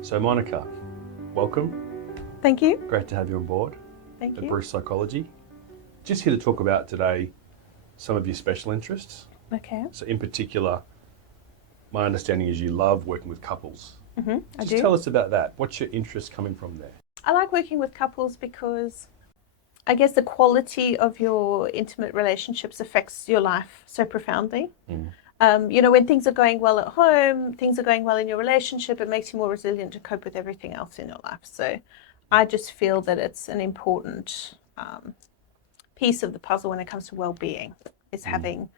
So Monica, welcome. Thank you. Great to have you on board Thank at you. Bruce Psychology. Just here to talk about today some of your special interests. Okay. So in particular, my understanding is you love working with couples. I Just do. tell us about that. What's your interest coming from there? I like working with couples because I guess the quality of your intimate relationships affects your life so profoundly. When things are going well at home, things are going well in your relationship, it makes you more resilient to cope with everything else in your life. So I just feel that it's an important piece of the puzzle when it comes to well-being, is having,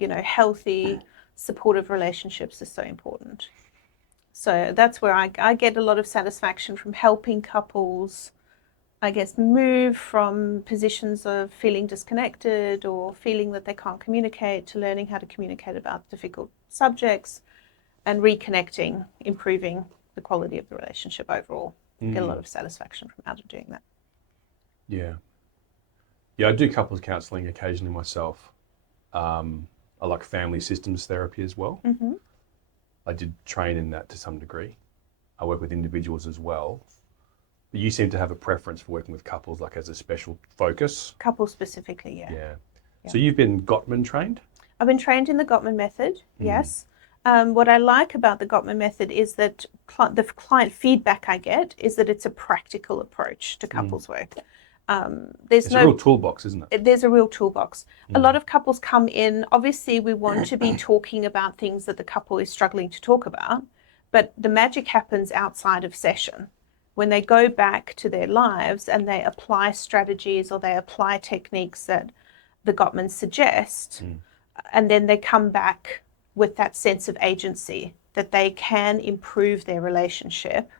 healthy, supportive relationships is so important. So that's where I get a lot of satisfaction from helping couples, I guess, move from positions of feeling disconnected or feeling that they can't communicate to learning how to communicate about difficult subjects and reconnecting, improving the quality of the relationship overall. I get a lot of satisfaction from out of doing that. Yeah. Yeah, I do couples counselling occasionally myself. I like family systems therapy as well. I did train in that to some degree. I work with individuals as well. But you seem to have a preference for working with couples, like as a special focus. Couples specifically, yeah. Yeah. So you've been Gottman trained? I've been trained in the Gottman method, yes. What I like about the Gottman method is that the client feedback I get is that it's a practical approach to couples work. It's a real toolbox, isn't it? There's a real toolbox. A lot of couples come in, obviously we want to be talking about things that the couple is struggling to talk about, but the magic happens outside of session. When they go back to their lives and they apply strategies or they apply techniques that the Gottmans suggest, and then they come back with that sense of agency that they can improve their relationship.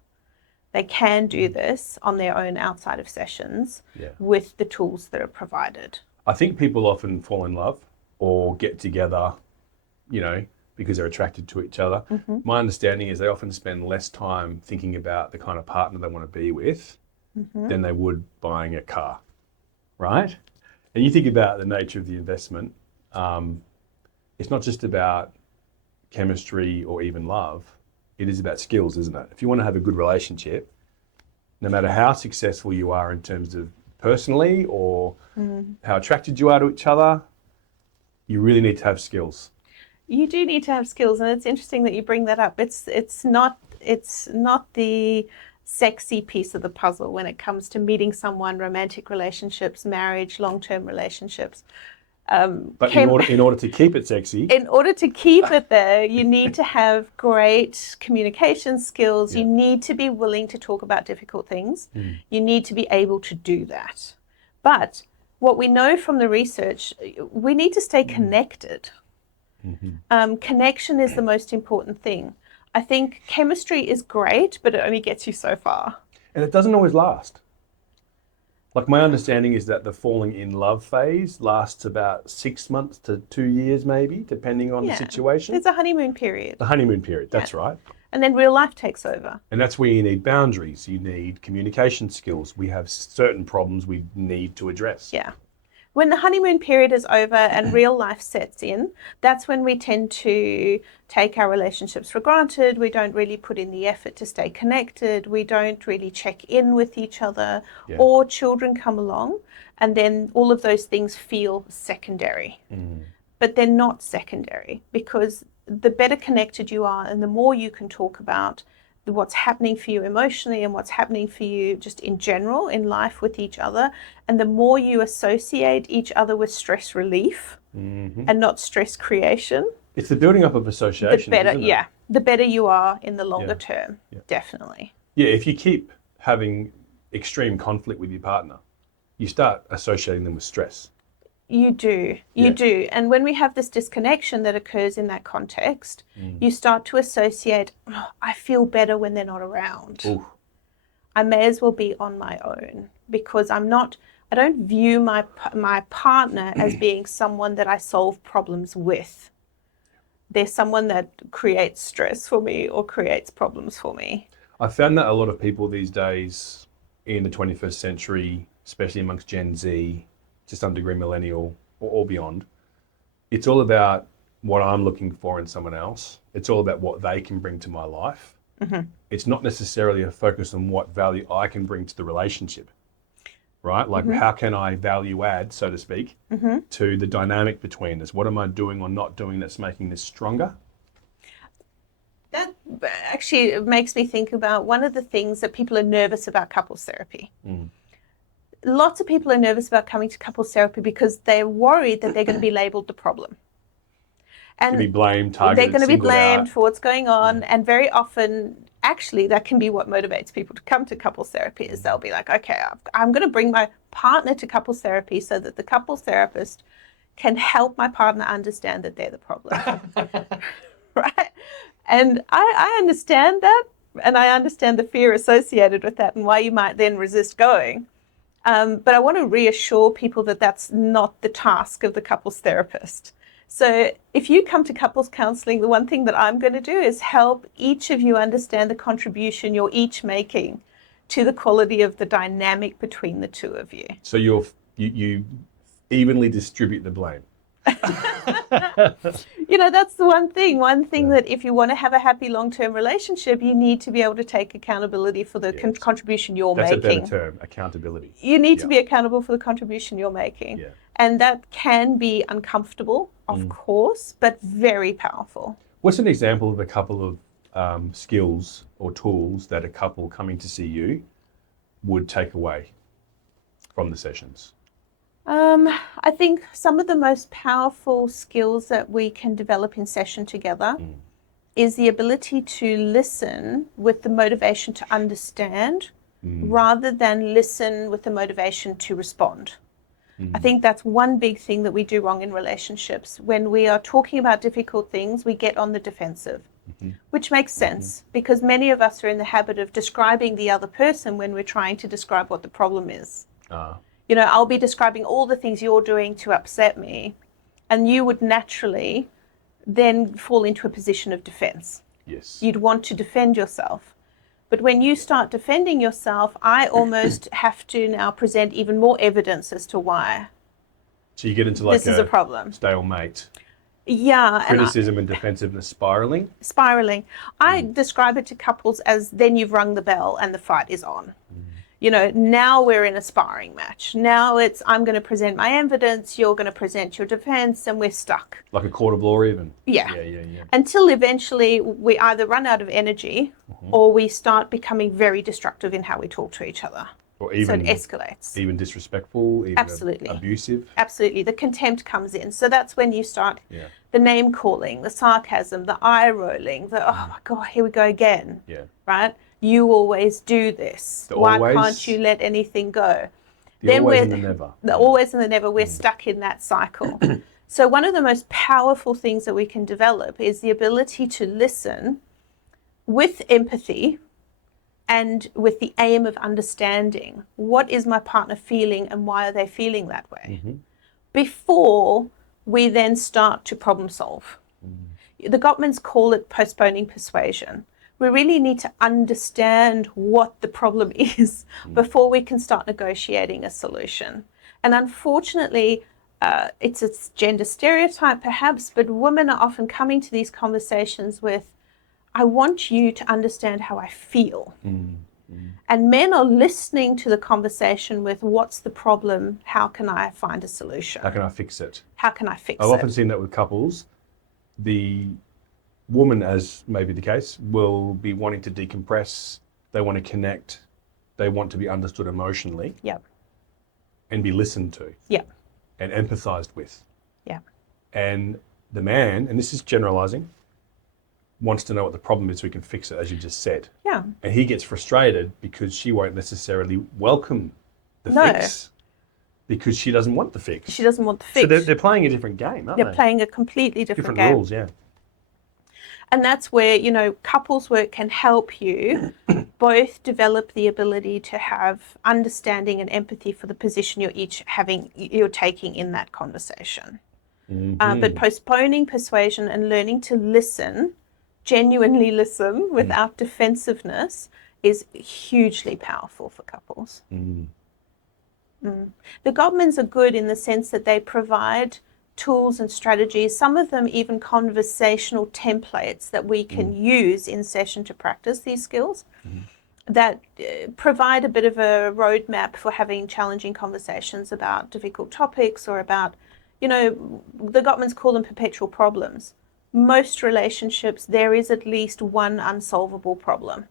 They can do this on their own outside of sessions with the tools that are provided. I think people often fall in love or get together, because they're attracted to each other. My understanding is they often spend less time thinking about the kind of partner they want to be with than they would buying a car, right? And you think about the nature of the investment. It's not just about chemistry or even love. It is about skills, isn't it? If you want to have a good relationship, no matter how successful you are in terms of personally or how attracted you are to each other, you really need to have skills. You do need to have skills, and it's interesting that you bring that up. It's not the sexy piece of the puzzle when it comes to meeting someone, romantic relationships, marriage, long-term relationships. But in order to keep it sexy, in order to keep it there, you need to have great communication skills. You need to be willing to talk about difficult things. You need to be able to do that. But what we know from the research, we need to stay connected. Connection is the most important thing. I think chemistry is great, but it only gets you so far. And it doesn't always last. Like, my understanding is that the falling in love phase lasts about 6 months to 2 years, maybe, depending on the situation. There's a honeymoon period. The honeymoon period, that's right. And then real life takes over. And that's where you need boundaries. You need communication skills. We have certain problems we need to address. Yeah. When the honeymoon period is over and real life sets in, that's when we tend to take our relationships for granted. We don't really put in the effort to stay connected. We don't really check in with each other. Or children come along and then all of those things feel secondary. But they're not secondary, because the better connected you are and the more you can talk about what's happening for you emotionally and what's happening for you just in general in life with each other, and the more you associate each other with stress relief and not stress creation. It's the building up of association, isn't it? The better you are in the longer term, definitely. Yeah, if you keep having extreme conflict with your partner, you start associating them with stress. You do. And when we have this disconnection that occurs in that context, you start to associate, I feel better when they're not around. I may as well be on my own, because I don't view my partner as being someone that I solve problems with. They're someone that creates stress for me or creates problems for me. I found that a lot of people these days in the 21st century, especially amongst Gen Z, to some degree millennial or beyond, it's all about what I'm looking for in someone else. It's all about what they can bring to my life. it's not necessarily a focus on what value I can bring to the relationship, right? Like how can I value add, so to speak, to the dynamic between us? What am I doing or not doing that's making this stronger? That actually makes me think about one of the things that people are nervous about couples therapy. Lots of people are nervous about coming to couples therapy because they're worried that they're going to be labeled the problem. And To be blamed, targeted, they're going to be singled blamed out. for what's going on. And very often, actually, that can be what motivates people to come to couples therapy is they'll be like, okay, I'm going to bring my partner to couples therapy so that the couples therapist can help my partner understand that they're the problem. Right? And I understand that. And I understand the fear associated with that and why you might then resist going. But I want to reassure people that that's not the task of the couples therapist. So if you come to couples counseling, the one thing that I'm going to do is help each of you understand the contribution you're each making to the quality of the dynamic between the two of you. So you evenly distribute the blame. You know, that's the one thing that if you want to have a happy long-term relationship, you need to be able to take accountability for the contribution you're making. That's a better term, accountability. You need to be accountable for the contribution you're making. Yeah. And that can be uncomfortable, of course, but very powerful. What's an example of a couple of skills or tools that a couple coming to see you would take away from the sessions? I think some of the most powerful skills that we can develop in session together is the ability to listen with the motivation to understand rather than listen with the motivation to respond. I think that's one big thing that we do wrong in relationships. When we are talking about difficult things, we get on the defensive, which makes sense because many of us are in the habit of describing the other person when we're trying to describe what the problem is. You know, I'll be describing all the things you're doing to upset me, and you would naturally then fall into a position of defense. Yes. You'd want to defend yourself. But when you start defending yourself, I almost have to now present even more evidence as to why. So you get into like this is a problem. Stalemate. Yeah. Criticism and defensiveness spiraling. I describe it to couples as then you've rung the bell and the fight is on. You know, now we're in a sparring match. Now it's, I'm going to present my evidence, you're going to present your defense, and we're stuck. Like a court of law even? Yeah. Yeah. Until eventually we either run out of energy or we start becoming very destructive in how we talk to each other. Or even, so it escalates. Even disrespectful, even Absolutely. Abusive. Absolutely. The contempt comes in. So that's when you start the name calling, the sarcasm, the eye rolling, the, oh my God, here we go again. Yeah. Right? You always do this. Why can't you let anything go? The always and the never. The always and the never. We're stuck in that cycle. So one of the most powerful things that we can develop is the ability to listen with empathy and with the aim of understanding what is my partner feeling and why are they feeling that way before we then start to problem solve. The Gottmans call it postponing persuasion. We really need to understand what the problem is before we can start negotiating a solution. And unfortunately, it's a gender stereotype perhaps, but women are often coming to these conversations with, I want you to understand how I feel. And men are listening to the conversation with, what's the problem? How can I find a solution? How can I fix it? How can I fix it? I've often seen that with couples. The woman, as may be the case, will be wanting to decompress. They want to connect. They want to be understood emotionally. Yep. And be listened to. Yep. And empathized with. Yep. And the man, and this is generalizing, wants to know what the problem is so he can fix it, as you just said. Yeah. And he gets frustrated because she won't necessarily welcome the fix because she doesn't want the fix. She doesn't want the fix. So they're playing a different game, aren't they? They're playing a completely different game. Different rules, yeah. And that's where, you know, couples work can help you both develop the ability to have understanding and empathy for the position you're taking in that conversation. But postponing persuasion and learning to listen, genuinely listen without defensiveness is hugely powerful for couples. The Gottmans are good in the sense that they provide tools and strategies, some of them even conversational templates that we can use in session to practice these skills that provide a bit of a roadmap for having challenging conversations about difficult topics or about, the Gottmans call them perpetual problems. Most relationships, there is at least one unsolvable problem.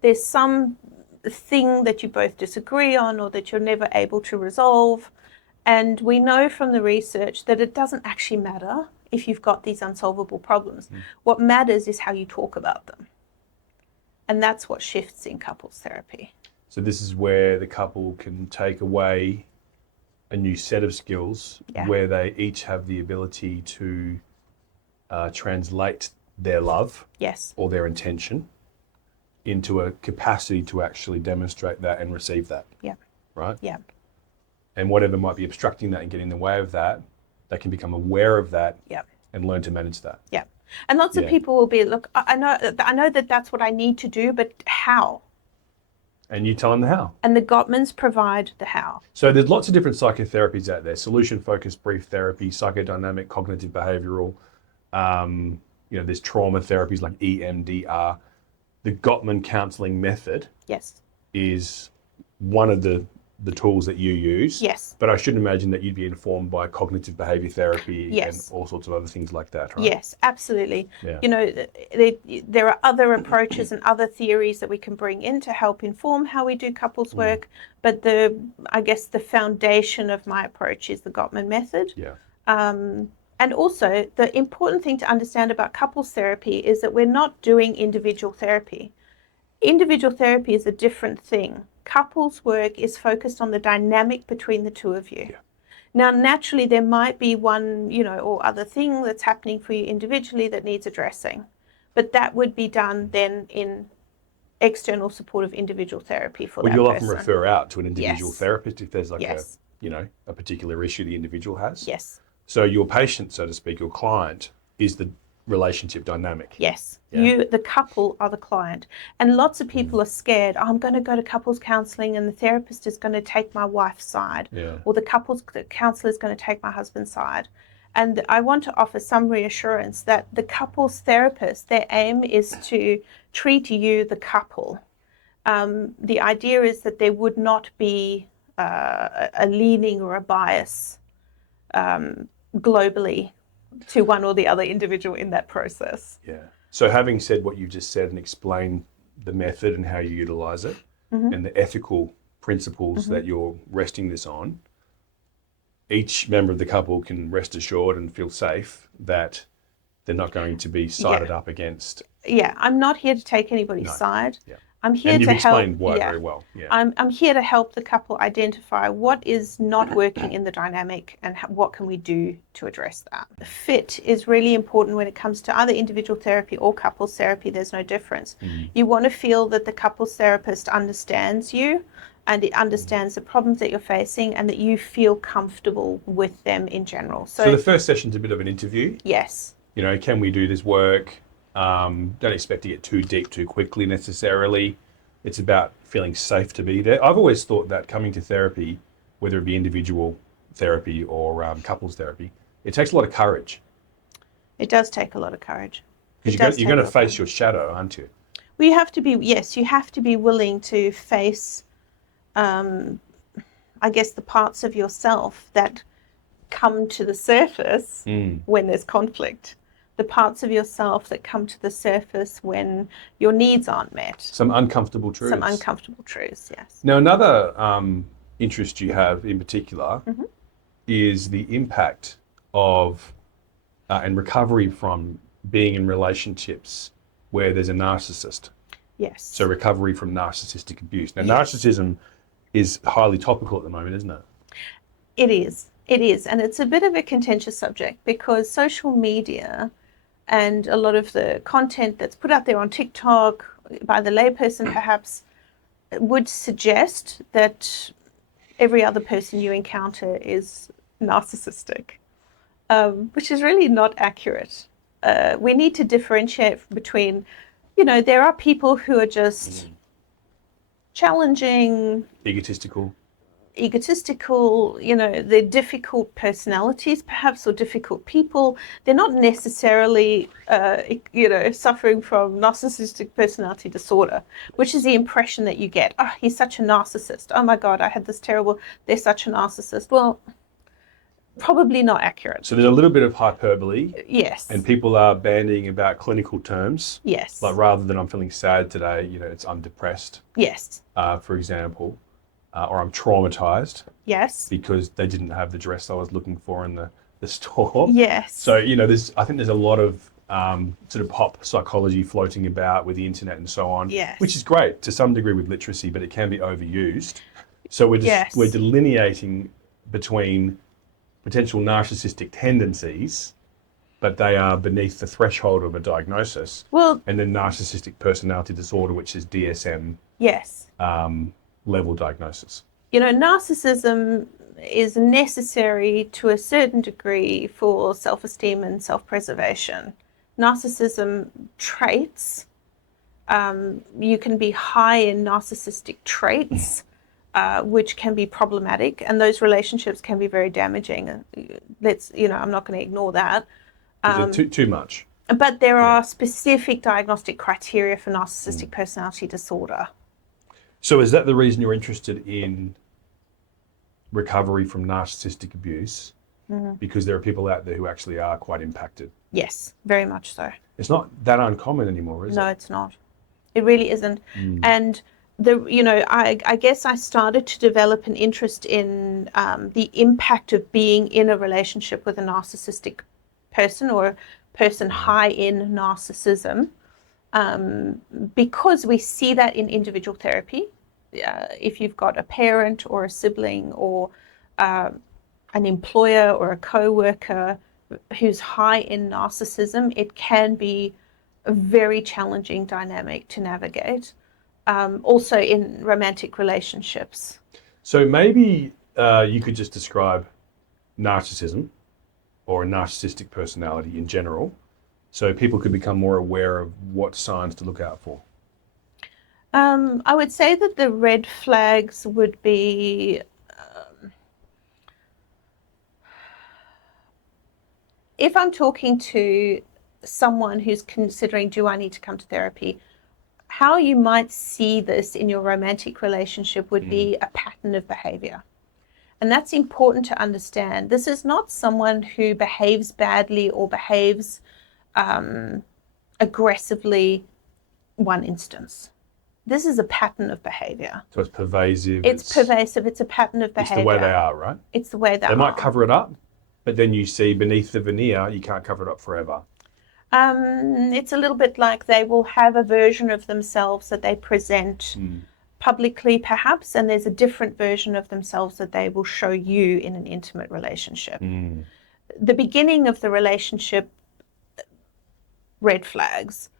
There's some thing that you both disagree on or that you're never able to resolve. And we know from the research that it doesn't actually matter if you've got these unsolvable problems. What matters is how you talk about them. And that's what shifts in couples therapy. So this is where the couple can take away a new set of skills where they each have the ability to translate their love or their intention into a capacity to actually demonstrate that and receive that. Yeah. Right? Yeah. And whatever might be obstructing that and getting in the way of that, they can become aware of that and learn to manage that. Yeah. And lots of people will be, look, I know that that's what I need to do, but how? And you tell them the how. And the Gottmans provide the how. So there's lots of different psychotherapies out there: solution-focused brief therapy, psychodynamic, cognitive behavioral. There's trauma therapies like EMDR. The Gottman counseling method is one of the tools that you use. Yes. But I should imagine that you'd be informed by cognitive behavior therapy and all sorts of other things like that, right? Yes, absolutely. Yeah. There are other approaches and other theories that we can bring in to help inform how we do couples work. But I guess the foundation of my approach is the Gottman method. Yeah. And also the important thing to understand about couples therapy is that we're not doing individual therapy. Individual therapy is a different thing. Couples work is focused on the dynamic between the two of you. Yeah. Now, naturally, there might be one, or other thing that's happening for you individually that needs addressing. But that would be done then in external support of individual therapy for that person. Well, you'll often refer out to an individual therapist if there's like a particular issue the individual has. Yes. So your patient, so to speak, your client, is the relationship dynamic. Yes. Yeah. The couple are the client. And lots of people are scared, I'm going to go to couples counselling and the therapist is going to take my wife's side. Yeah. Or the counsellor is going to take my husband's side. And I want to offer some reassurance that the couples therapist, their aim is to treat you, the couple. The idea is that there would not be a leaning or a bias globally to one or the other individual in that process. Yeah. So having said what you just said and explained the method and how you utilize it and the ethical principles that you're resting this on, each member of the couple can rest assured and feel safe that they're not going to be sided up against. Yeah, I'm not here to take anybody's side. Yeah. I'm here and to help. You've explained why very well. Yeah. I'm here to help the couple identify what is not working in the dynamic and what can we do to address that. Fit is really important when it comes to either individual therapy or couples therapy. There's no difference. You want to feel that the couples therapist understands you and it understands the problems that you're facing and that you feel comfortable with them in general. So the first session's a bit of an interview. Yes. Can we do this work? Don't expect to get too deep too quickly necessarily. It's about feeling safe to be there. I've always thought that coming to therapy, whether it be individual therapy or couples therapy, it takes a lot of courage. It does take a lot of courage. Because you're going to face your shadow, aren't you? Well, you have to be willing to face, I guess, the parts of yourself that come to the surface when there's conflict. The parts of yourself that come to the surface when your needs aren't met. Some uncomfortable truths. Some uncomfortable truths, yes. Now, another interest you have in particular is the impact of and recovery from being in relationships where there's a narcissist. Yes. So recovery from narcissistic abuse. Now, narcissism is highly topical at the moment, isn't it? It is. It is. And it's a bit of a contentious subject because social media and a lot of the content that's put out there on TikTok by the layperson perhaps would suggest that every other person you encounter is narcissistic, which is really not accurate. We need to differentiate between, there are people who are just challenging. Egotistical. egotistical, they're difficult personalities perhaps, or difficult people. They're not necessarily, suffering from narcissistic personality disorder, which is the impression that you get. Oh, he's such a narcissist. Oh my God, I had this terrible, they're such a narcissist. Well, probably not accurate. So there's a little bit of hyperbole. Yes. And people are bandying about clinical terms. Yes. Like rather than I'm feeling sad today, it's I'm depressed. Yes. For example, or I'm traumatized. Yes. Because they didn't have the dress I was looking for in the store. Yes. So, I think there's a lot of sort of pop psychology floating about with the internet and so on. Yes. Which is great to some degree with literacy, but it can be overused. So we're delineating between potential narcissistic tendencies, but they are beneath the threshold of a diagnosis. Well, and then narcissistic personality disorder, which is DSM. Yes. Level diagnosis. Narcissism is necessary to a certain degree for self-esteem and self-preservation. Narcissism traits, you can be high in narcissistic traits, which can be problematic, and those relationships can be very damaging. I'm not going to ignore that. Too much. But there are specific diagnostic criteria for narcissistic personality disorder. So is that the reason you're interested in recovery from narcissistic abuse? Mm-hmm. Because there are people out there who actually are quite impacted. Yes, very much so. It's not that uncommon anymore, is it? No, it's not. It really isn't. And I guess I started to develop an interest in the impact of being in a relationship with a narcissistic person, or a person high in narcissism, because we see that in individual therapy. If you've got a parent or a sibling or an employer or a co-worker who's high in narcissism, it can be a very challenging dynamic to navigate. Also in romantic relationships. So maybe you could just describe narcissism or a narcissistic personality in general, so people could become more aware of what signs to look out for. I would say that the red flags would be if I'm talking to someone who's considering, do I need to come to therapy? How you might see this in your romantic relationship would be a pattern of behavior. And that's important to understand. This is not someone who behaves badly or behaves aggressively one instance. This is a pattern of behavior. So it's pervasive. It's pervasive. It's a pattern of behavior. It's the way they are, right? It's the way they are. They might cover it up, but then you see beneath the veneer, you can't cover it up forever. It's a little bit like they will have a version of themselves that they present publicly, perhaps, and there's a different version of themselves that they will show you in an intimate relationship. The beginning of the relationship, red flags.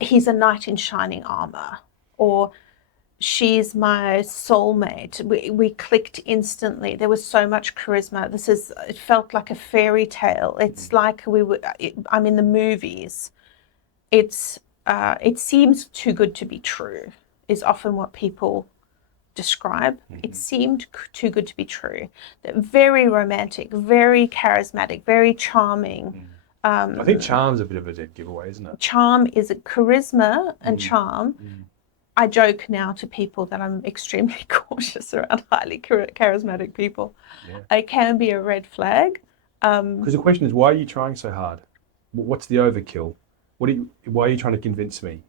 He's a knight in shining armor, or she's my soulmate. We clicked instantly. There was so much charisma. It felt like a fairy tale. It's like I'm in the movies. It seems too good to be true is often what people describe. It seemed too good to be true. Very romantic, very charismatic, very charming. I think charm's a bit of a dead giveaway, isn't it? Charm is charisma and charm. I joke now to people that I'm extremely cautious around highly charismatic people. Yeah. It can be a red flag. Because the question is, why are you trying so hard? What's the overkill? Why are you trying to convince me?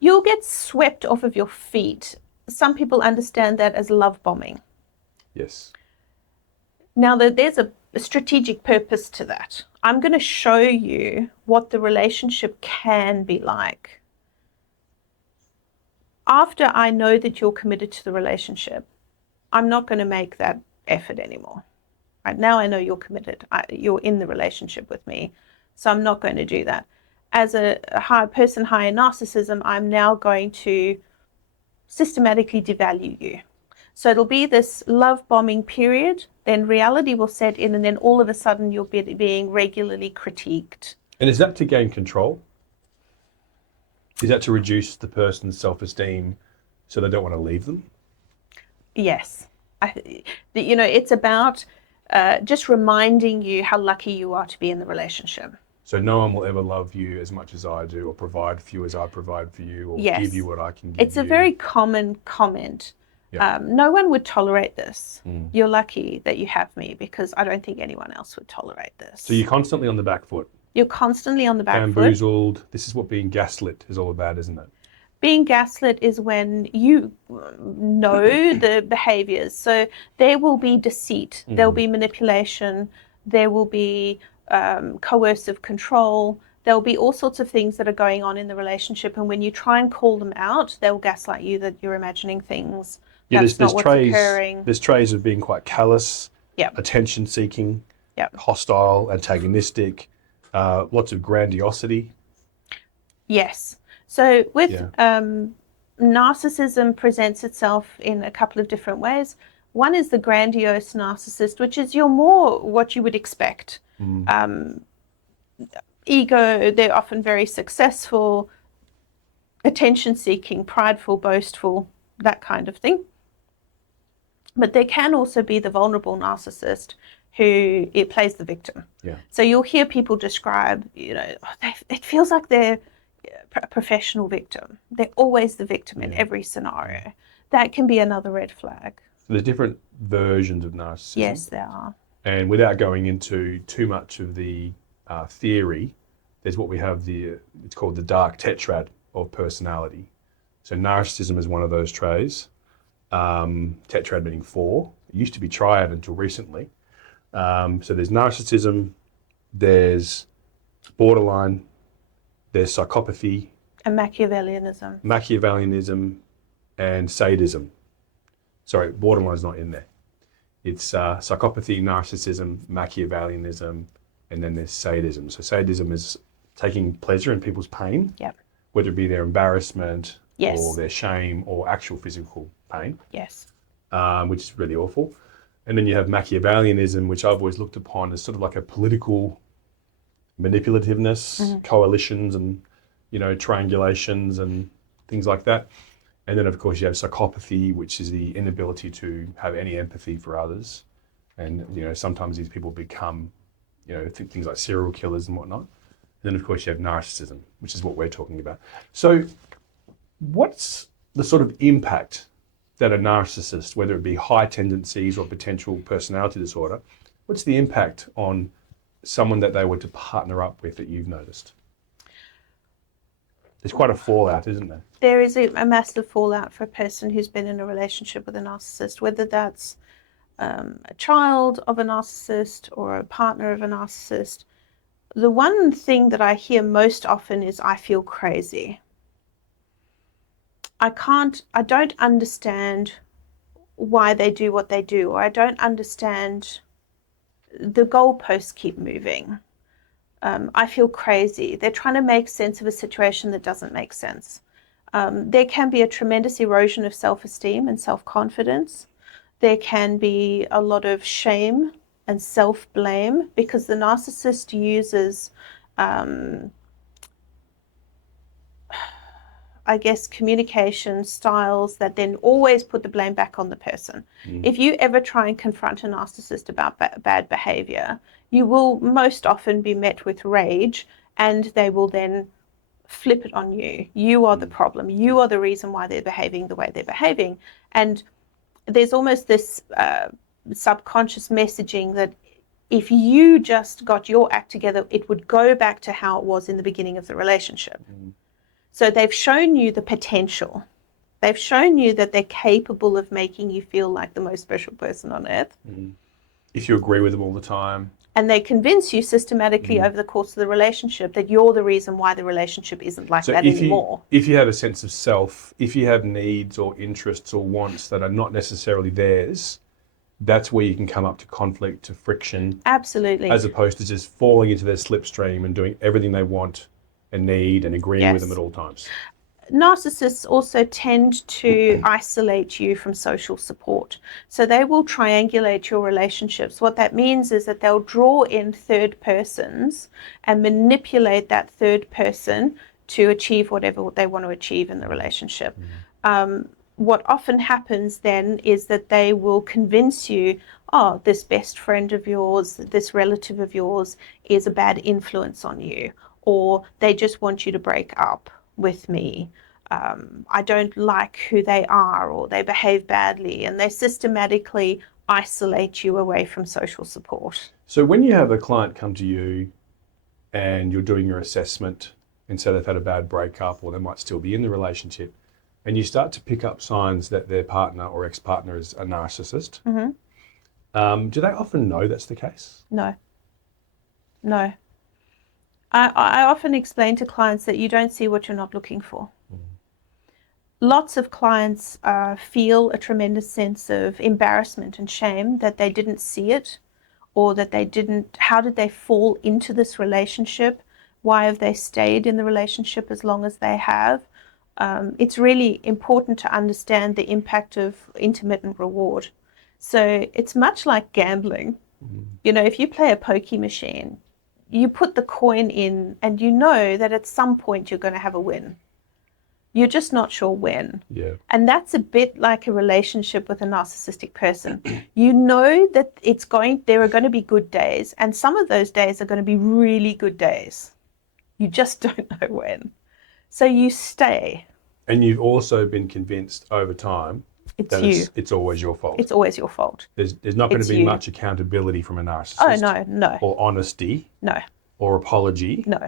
You'll get swept off of your feet. Some people understand that as love bombing. Yes. Now, there's a strategic purpose to that. I'm going to show you what the relationship can be like. After I know that you're committed to the relationship, I'm not going to make that effort anymore. Right now I know you're committed. You're in the relationship with me, so I'm not going to do that. As a person high in narcissism, I'm now going to systematically devalue you. So it'll be this love bombing period, then reality will set in, and then all of a sudden you'll be being regularly critiqued. And is that to gain control? Is that to reduce the person's self-esteem so they don't want to leave them? Yes. It's about just reminding you how lucky you are to be in the relationship. So no one will ever love you as much as I do, or provide for you as I provide for you, or Yes. give you what I can give It's you. a very common comment. Yeah. No one would tolerate this. You're lucky that you have me, because I don't think anyone else would tolerate this. So you're constantly on the back foot. You're constantly on the back foot. Bamboozled. This is what being gaslit is all about, isn't it? Being gaslit is when you know the behaviors. So there will be deceit, there'll be manipulation, there will be coercive control, there'll be all sorts of things that are going on in the relationship. And when you try and call them out, they'll gaslight you that you're imagining things. Yeah, That's not what's occurring. There's traits of being quite callous, attention seeking, hostile, antagonistic, lots of grandiosity. Yes. So with narcissism presents itself in a couple of different ways. One is the grandiose narcissist, which is you're more what you would expect. Ego, they're often very successful, attention-seeking, prideful, boastful, that kind of thing. But there can also be the vulnerable narcissist who it plays the victim. Yeah. So you'll hear people describe, it feels like they're a professional victim. They're always the victim in every scenario. That can be another red flag. So there's different versions of narcissism. Yes, there are. And without going into too much of the theory, there's what we have, it's called the dark tetrad of personality. So narcissism is one of those traits. Tetrad meaning 4. It used to be triad until recently. So there's narcissism, there's borderline, there's psychopathy, and Machiavellianism, and sadism. Sorry, borderline's not in there. It's psychopathy, narcissism, Machiavellianism, and then there's sadism. So sadism is taking pleasure in people's pain, whether it be their embarrassment or their shame or actual physical pain, which is really awful. And then you have Machiavellianism, which I've always looked upon as sort of like a political manipulativeness, coalitions and, triangulations and things like that. And then, of course, you have psychopathy, which is the inability to have any empathy for others. And, sometimes these people become, things like serial killers and whatnot. And then, of course, you have narcissism, which is what we're talking about. So what's the sort of impact that a narcissist, whether it be high tendencies or potential personality disorder, what's the impact on someone that they were to partner up with that you've noticed? There's quite a fallout, isn't there? There is a massive fallout for a person who's been in a relationship with a narcissist, whether that's a child of a narcissist or a partner of a narcissist. The one thing that I hear most often is, I feel crazy. I don't understand why they do what they do, or I don't understand, the goalposts keep moving. I feel crazy. They're trying to make sense of a situation that doesn't make sense. There can be a tremendous erosion of self-esteem and self-confidence. There can be a lot of shame and self-blame, because the narcissist uses communication styles that then always put the blame back on the person. If you ever try and confront a narcissist about bad behavior, you will most often be met with rage, and they will then flip it on you. You are the problem. You are the reason why they're behaving the way they're behaving. And there's almost this subconscious messaging that if you just got your act together, it would go back to how it was in the beginning of the relationship. So they've shown you the potential. They've shown you that they're capable of making you feel like the most special person on earth. If you agree with them all the time. And they convince you systematically over the course of the relationship that you're the reason why the relationship isn't like that anymore. If you have a sense of self, if you have needs or interests or wants that are not necessarily theirs, that's where you can come up to conflict, to friction. Absolutely. As opposed to just falling into their slipstream and doing everything they want and need and agreeing with them at all times. Narcissists also tend to isolate you from social support. So they will triangulate your relationships. What that means is that they'll draw in third persons and manipulate that third person to achieve whatever they want to achieve in the relationship. what often happens then is that they will convince you, oh, this best friend of yours, this relative of yours is a bad influence on you, or they just want you to break up with me. I don't like who they are, or they behave badly, and they systematically isolate you away from social support. So when you have a client come to you and you're doing your assessment and say they've had a bad breakup or they might still be in the relationship, and you start to pick up signs that their partner or ex-partner is a narcissist, do they often know that's the case? No. I often explain to clients that you don't see what you're not looking for. Lots of clients feel a tremendous sense of embarrassment and shame that they didn't see it, or that they didn't, how did they fall into this relationship? Why have they stayed in the relationship as long as they have? It's really important to understand the impact of intermittent reward. So it's much like gambling. You know, if you play a pokey machine, you put the coin in and you know that at some point you're going to have a win. You're just not sure when. Yeah. And that's a bit like a relationship with a narcissistic person. You know that there are going to be good days, and some of those days are going to be really good days. You just don't know when. So you stay. And you've also been convinced over time that it's always your fault. It's always your fault. There's not going to be much accountability from a narcissist. Oh, no. Or honesty. No. Or apology. No.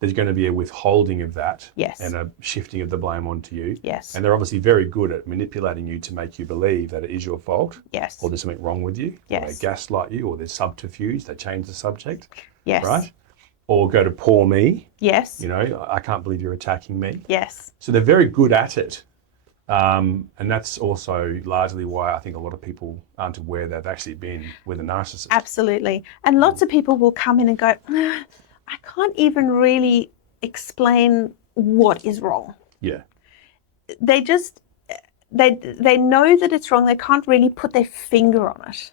There's going to be a withholding of that. Yes. And a shifting of the blame onto you. Yes. And they're obviously very good at manipulating you to make you believe that it is your fault. Yes. Or there's something wrong with you. Yes. Or they gaslight you, or there's subterfuge, they change the subject. Yes. Right? Or go to poor me. Yes. You know, I can't believe you're attacking me. Yes. So they're very good at it. And that's also largely why I think a lot of people aren't aware they've actually been with a narcissist. Absolutely. And lots of people will come in and go, I can't even really explain what is wrong. Yeah. They just, they know that it's wrong. They can't really put their finger on it.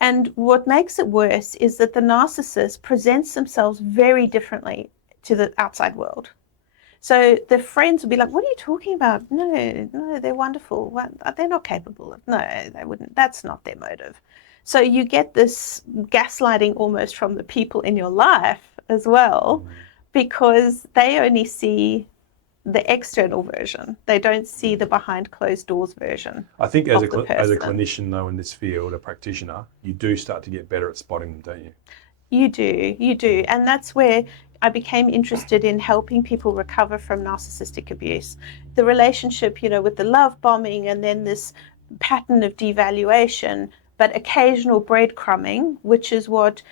And what makes it worse is that the narcissist presents themselves very differently to the outside world. So the friends will be like, what are you talking about? No, they're wonderful. They're not capable. No, they wouldn't. That's not their motive. So you get this gaslighting almost from the people in your life as well, because they only see the external version. They don't see the behind closed doors version. I think as a clinician, though, in this field, a practitioner, you do start to get better at spotting them, don't you? You do. And that's where I became interested in helping people recover from narcissistic abuse. The relationship, with the love bombing and then this pattern of devaluation, but occasional breadcrumbing, which is what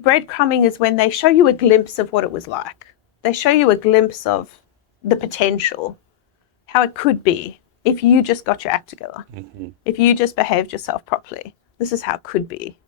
breadcrumbing is, when they show you a glimpse of what it was like. They show you a glimpse of the potential, how it could be if you just got your act together, if you just behaved yourself properly. This is how it could be.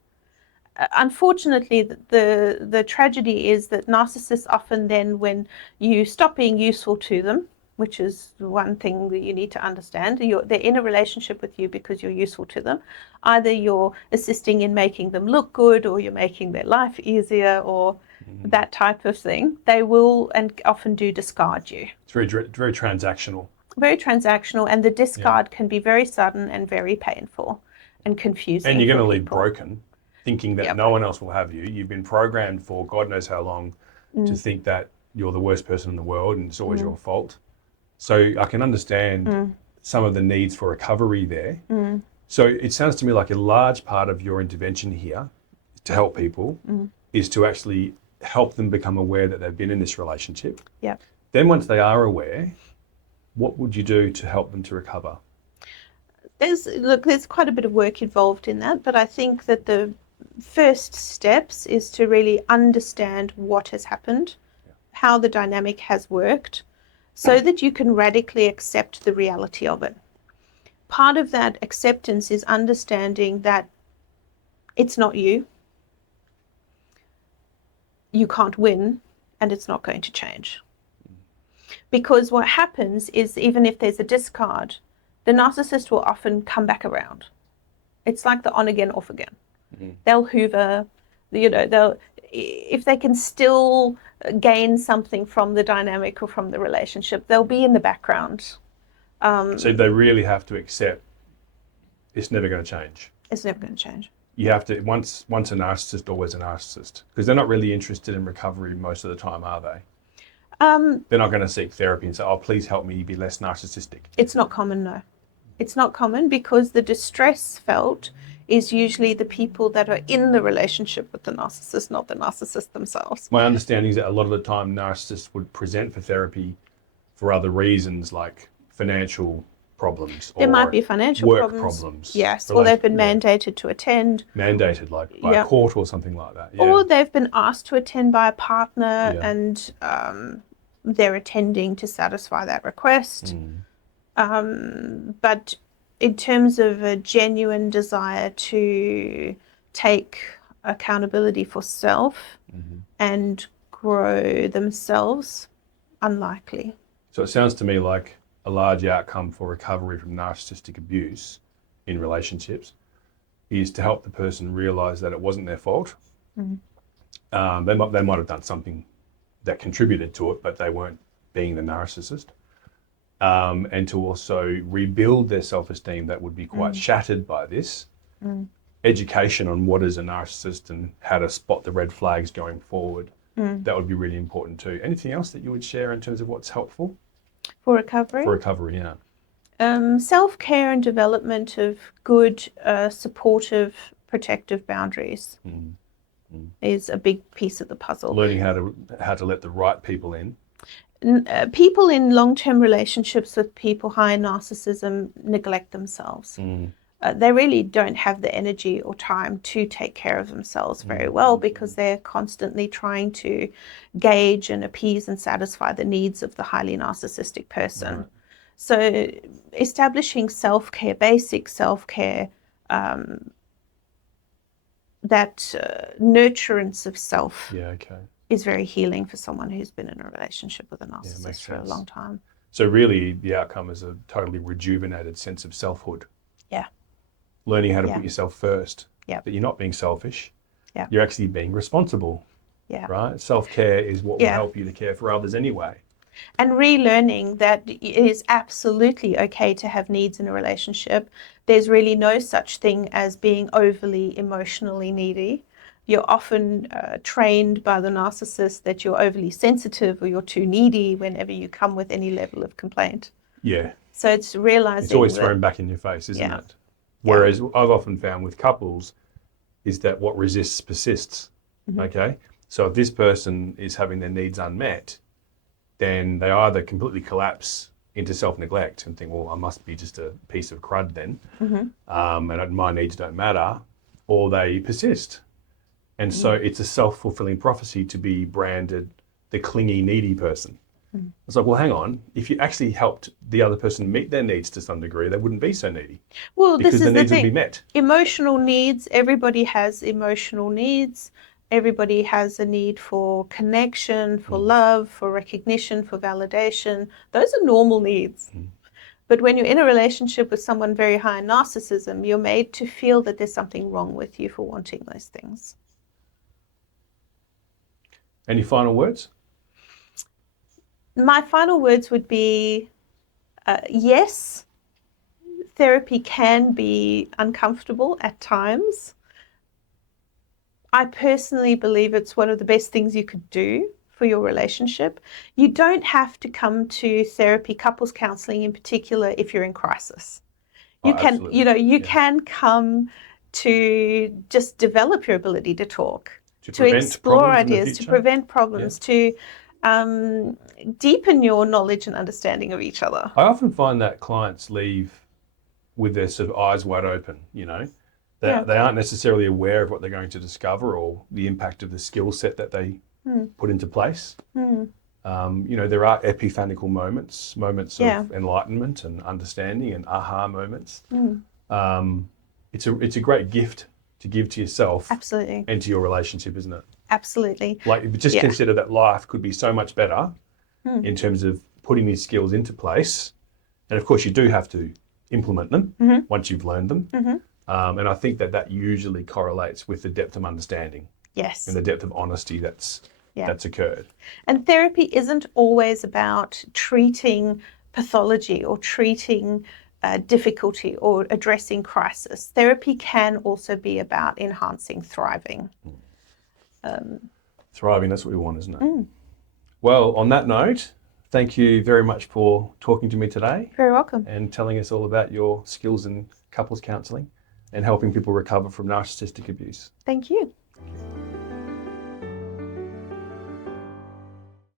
Unfortunately, the tragedy is that narcissists often then, when you stop being useful to them, which is one thing that you need to understand, they're in a relationship with you because you're useful to them. Either you're assisting in making them look good, or you're making their life easier, or that type of thing. They will and often do discard you. It's very transactional. Very transactional, and the discard can be very sudden and very painful and confusing. And you're going to leave broken, thinking that no one else will have you. You've been programmed for God knows how long to think that you're the worst person in the world and it's always your fault. So I can understand some of the needs for recovery there. So it sounds to me like a large part of your intervention here to help people is to actually help them become aware that they've been in this relationship. Yep. Then once they are aware, what would you do to help them to recover? There's quite a bit of work involved in that, but I think that the first steps is to really understand what has happened, how the dynamic has worked, so that you can radically accept the reality of it. Part of that acceptance is understanding that it's not you. You can't win, and it's not going to change. Because what happens is, even if there's a discard, the narcissist will often come back around. It's like the on again, off again. They'll hoover, if they can still gain something from the dynamic or from the relationship, they'll be in the background. So they really have to accept it's never going to change. It's never going to change. You have to, once a narcissist, always a narcissist, because they're not really interested in recovery most of the time, are they? They're not going to seek therapy and say, oh, please help me be less narcissistic. It's not common, no. It's not common because the distress felt is usually the people that are in the relationship with the narcissist, not the narcissist themselves. My understanding is that a lot of the time narcissists would present for therapy for other reasons like financial problems. There or might be financial work problems. Yes, or they've been mandated to attend. Mandated, like by a court or something like that. Yeah. Or they've been asked to attend by a partner and they're attending to satisfy that request. But in terms of a genuine desire to take accountability for self and grow themselves, unlikely. So it sounds to me like a large outcome for recovery from narcissistic abuse in relationships is to help the person realise that it wasn't their fault. They might have done something that contributed to it, but they weren't being the narcissist. And to also rebuild their self-esteem that would be quite shattered by this. Education on what is a narcissist and how to spot the red flags going forward. That would be really important too. Anything else that you would share in terms of what's helpful? For recovery? For recovery, yeah. Self-care and development of good, supportive, protective boundaries is a big piece of the puzzle. Learning how to let the right people in. People in long-term relationships with people high in narcissism neglect themselves. They really don't have the energy or time to take care of themselves very well because they're constantly trying to gauge and appease and satisfy the needs of the highly narcissistic person. Right. So establishing self-care, basic self-care, that nurturance of self is very healing for someone who's been in a relationship with a narcissist for a long time. So really the outcome is a totally rejuvenated sense of selfhood. Yeah. Learning how to put yourself first. Yeah. That you're not being selfish. Yeah. You're actually being responsible. Yeah. Right? Self-care is what will help you to care for others anyway. And relearning that it is absolutely okay to have needs in a relationship. There's really no such thing as being overly emotionally needy. You're often trained by the narcissist that you're overly sensitive or you're too needy whenever you come with any level of complaint. Yeah. So it's realizing it's always thrown back in your face, isn't it? Whereas I've often found with couples is that what resists persists. Okay. So if this person is having their needs unmet, then they either completely collapse into self-neglect and think, well, I must be just a piece of crud then, and my needs don't matter, or they persist. And so it's a self-fulfilling prophecy to be branded the clingy, needy person. It's like, well, hang on. If you actually helped the other person meet their needs to some degree, they wouldn't be so needy. Well, because this is the needs the would thing. be met. Emotional needs, everybody has emotional needs. Everybody has a need for connection, for love, for recognition, for validation. Those are normal needs. But when you're in a relationship with someone very high in narcissism, you're made to feel that there's something wrong with you for wanting those things. Any final words? My final words would be, yes, therapy can be uncomfortable at times. I personally believe it's one of the best things you could do for your relationship. You don't have to come to therapy, couples counseling in particular, if you're in crisis. You can, can come to just develop your ability to talk, to explore ideas, to prevent problems, to deepen your knowledge and understanding of each other. I often find that clients leave with their sort of eyes wide open, They aren't necessarily aware of what they're going to discover or the impact of the skill set that they put into place. There are epiphanical moments of enlightenment and understanding and aha moments. It's a great gift to give to yourself and to your relationship, isn't it? Absolutely. Like, just consider that life could be so much better in terms of putting these skills into place. And of course, you do have to implement them once you've learned them. And I think that usually correlates with the depth of understanding. Yes. And the depth of honesty that's occurred. And therapy isn't always about treating pathology or treating difficulty or addressing crisis. Therapy can also be about enhancing thriving. Thriving, that's what we want, isn't it? Well, on that note, thank you very much for talking to me today. Very welcome. And telling us all about your skills in couples counselling and helping people recover from narcissistic abuse. Thank you.